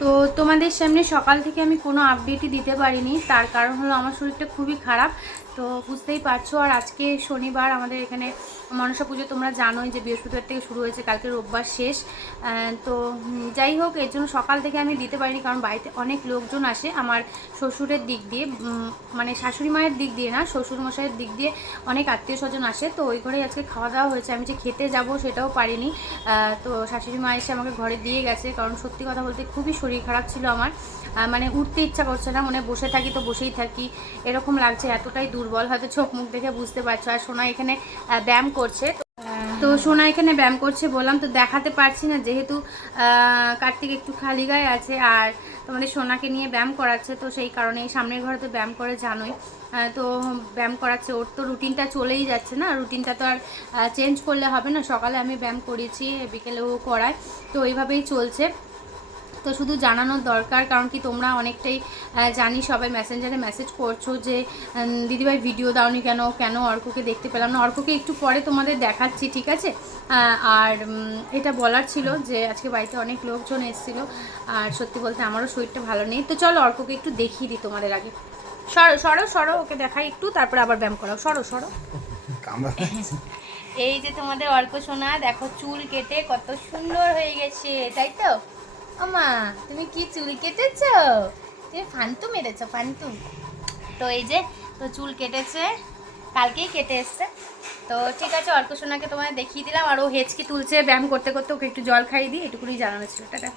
তো তোমাদের সামনে সকাল থেকে আমি কোনো আপডেটই দিতে পারিনি, তার কারণ হলো আমার শরীরটা খুবই খারাপ। তো বুঝতেই পারছো। আর আজকে শনিবার, আমাদের এখানে মনসা পুজো তোমরা জানোই যে বৃহস্পতিবার থেকে শুরু হয়েছে, কালকে রোববার শেষ। তো যাই হোক, এর জন্য সকাল থেকে আমি দিতে পারিনি, কারণ বাড়িতে অনেক লোকজন আসে আমার শ্বশুরের দিক দিয়ে, মানে শাশুড়ি মায়ের দিক দিয়ে না, শ্বশুর মশাইয়ের দিক দিয়ে অনেক আত্মীয় স্বজন আসে। তো ওই ঘরেই আজকে খাওয়া দাওয়া হয়েছে, আমি যে খেতে যাব সেটাও পারিনি। তো শাশুড়ি মা এসে আমাকে ঘরে দিয়ে গেছে, কারণ সত্যি কথা বলতে খুবই শরীর খারাপ ছিল আমার। মানে উঠতে ইচ্ছা করছে না, মনে বসে থাকি তো বসেই থাকি এরকম লাগছে, এতটাই দুর্বল, হয়তো চোখ মুখ দেখে বুঝতে পারছো। আর সোনা এখানে ব্যায়াম করছে, তো সোনা এখানে ব্যায়াম করছে বললাম, তো দেখাতে পারছি না যেহেতু কার্তিক একটু খালি গায়ে আছে, আর তোমাদের সোনাকে নিয়ে ব্যায়াম করাচ্ছে, তো সেই কারণে সামনের ঘরে তো ব্যায়াম করে জানোই। তো ব্যায়াম করাচ্ছে, ওর তো রুটিনটা চলেই যাচ্ছে না, রুটিনটা তো আর চেঞ্জ করলে হবে না। সকালে আমি ব্যায়াম করিয়েছি, বিকেলেও করায়, তো এইভাবেই চলছে। তো শুধু জানানোর দরকার, কারণ কি তোমরা অনেকটাই জানি, সবাই মেসেঞ্জারে মেসেজ করছো যে দিদিভাই ভিডিও দাওনি কেন, কেন অর্ককে দেখতে পেলাম না। অর্ককে একটু পরে তোমাদের দেখাচ্ছি, ঠিক আছে। আর এটা বলার ছিল যে আজকে বাড়িতে অনেক লোকজন এসেছিলো, আর সত্যি বলতে আমারও শরীরটা ভালো নেই। তো চলো অর্ককে একটু দেখিয়ে দিই তোমাদের আগে। সরো সরো সরো, ওকে দেখাই একটু, তারপরে আবার ব্যায়াম করাও। সরো সরো। এই যে তোমাদের অর্ক সোনা, দেখো চুল কেটে কত সুন্দর হয়ে গেছে, তাই তো? আমা, তুমি কি চুল কেটেছো? তুমি ফান্তু মেরেছো, ফান্তু। তো এই যে, তো চুল কেটেছে, কালকেই কেটে এসছে। তো ঠিক আছে, অর্ক সোনাকে তোমায় দেখিয়ে দিলাম, আর ও হেঁচকি তুলছে ব্যায়াম করতে করতে, ওকে একটু জল খাইয়ে দিই, এটুকুনি জানানো ছিল। টাটা।